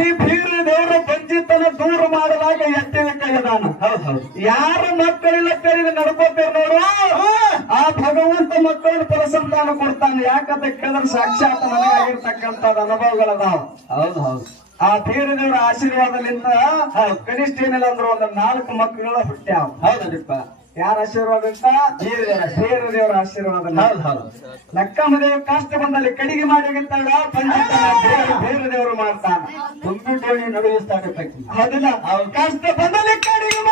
ಈ ಬೀರ ದೇವರ ಬಂಜಿತನ ದೂರ ಮಾಡಲಾಗ ಎತ್ತಿನ ಕೈದಾನ. ಯಾರ ಮಕ್ಕಳಿಲ್ಲ ಕೈಗೆ ನಡ್ಕೋತೇವೆ ನೋಡು, ಆ ಭಗವಂತ ಮಕ್ಕಳನ್ನು ಫಲಸಂತಾನ ಕೊಡ್ತಾನೆ. ಯಾಕಂತ ಕೇಳಿದ್ರೆ ಸಾಕ್ಷಾತ್ ನನಗಾಗಿರ್ತಕ್ಕಂಥದ್ದು ಅನುಭವಗಳದಾವ. ಹೌದು ಹೌದು. ಆ ಬೀರ ದೇವರ ಆಶೀರ್ವಾದದಿಂದ ಕನಿಷ್ಠ ಏನಿಲ್ಲ ಅಂದ್ರೆ ಒಂದು 4 ಮಕ್ಕಳು ಹುಟ್ಟ್ಯಾವ. ಹೌದಪ್ಪ. ಯಾರ ಆಶೀರ್ವಾದ ಅಂತ? ಬೀರ ದೇವರ ಆಶೀರ್ವಾದ. ಲಕ್ಕಮ್ಮ ದೇವ ಕಷ್ಟ ಬಂದಲ್ಲಿ ಕಡಿಗೆ ಮಾಡಿಗಿಂತಾಳ ಪಂಚಾಯತ್ ಬೀರ ದೇವರು ಮಾಡ್ತಾನ. ತುಂಬಿ ಟೋಣಿ ನಡುವಿಸ್ತಾಗತ್ತೆ. ಅದನ್ನ ಕಷ್ಟ ಬಂದಲ್ಲಿ ಕಡಿಗೆ